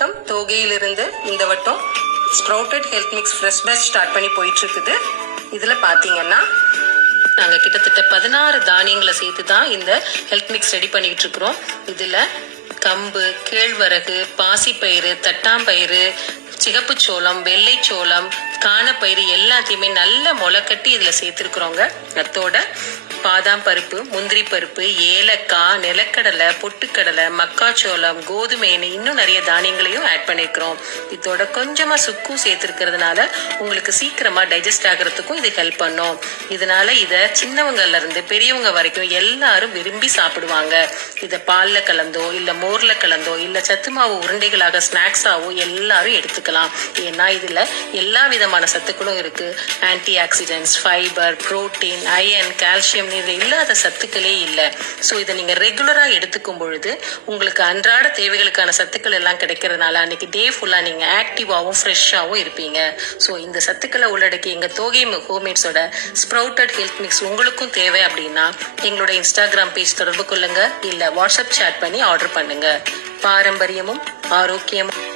வணக்கம். தோகையிலிருந்து இந்த வட்டம் sprouted health mix fresh batch start பண்ணி போயிட்டு இருக்குது இதில் பார்த்தீங்கன்னா நாங்கள் கிட்டத்தட்ட பதினாறு தானியங்களை சேர்த்து தான் இந்த ஹெல்த் மிக்ஸ் ரெடி பண்ணிட்டு இருக்கிறோம் இதில் கம்பு கேழ்வரகு பாசிப்பயிறு தட்டாம்பயிறு சிகப்பு சோளம் வெள்ளை சோளம் காணப்பயிறு எல்லாத்தையுமே நல்ல முளைக்கட்டி இதில் சேர்த்துருக்குறோங்க. அத்தோட பாதாம் பருப்பு முந்திரி பருப்பு ஏலக்காய் நிலக்கடலை பொட்டுக்கடலை மக்காச்சோளம் கோதுமைன்னு இன்னும் நிறைய தானியங்களையும் ஆட் பண்ணியிருக்கிறோம் இதோட கொஞ்சமாக சுக்கும் சேர்த்துருக்கிறதுனால உங்களுக்கு சீக்கிரமாக டைஜஸ்ட் ஆகிறதுக்கும் இது ஹெல்ப் பண்ணும். இதனால இதை சின்னவங்கள்லேருந்து பெரியவங்க வரைக்கும் எல்லாரும் விரும்பி சாப்பிடுவாங்க. இதை பாலில் கலந்தோ இல்லை மோரில் கலந்தோ இல்லை சத்து மாவு உருண்டைகளாக ஸ்நாக்ஸாகவோ எல்லாரும் எடுத்துக்கலாம். ஏன்னா இதில் எல்லா விதமான சத்துக்களும் இருக்குது antioxidants fibre protein iron calcium இதில் இல்லாத சத்துக்களே இல்லை. ஸோ இதை நீங்கள் ரெகுலராக எடுத்துக்கும் பொழுது உங்களுக்கு அன்றாட தேவைகளுக்கான சத்துக்கள் எல்லாம் கிடைக்கிறதுனால அன்னைக்கு டே ஃபுல்லாக நீங்கள் ஆக்டிவாகவும் ஃப்ரெஷ்ஷாகவும் இருப்பீங்க. ஸோ இந்த சத்துக்களை உள்ளடக்கி எங்கள் தோகை ஹோம்மேட்ஸோட ஸ்ப்ரவுட்டட் ஹெல்த் மிக்ஸ் உங்களுக்கும் தேவை அப்படின்னா எங்களோட இன்ஸ்டாகிராம் பேஜ் தொடர்பு கொள்ளுங்க. இல்லை வாட்ஸ்அப் சேட் பண்ணி ஆர்டர் பண்ணுங்க. பாரம்பரியமும் ஆரோக்கியமும்.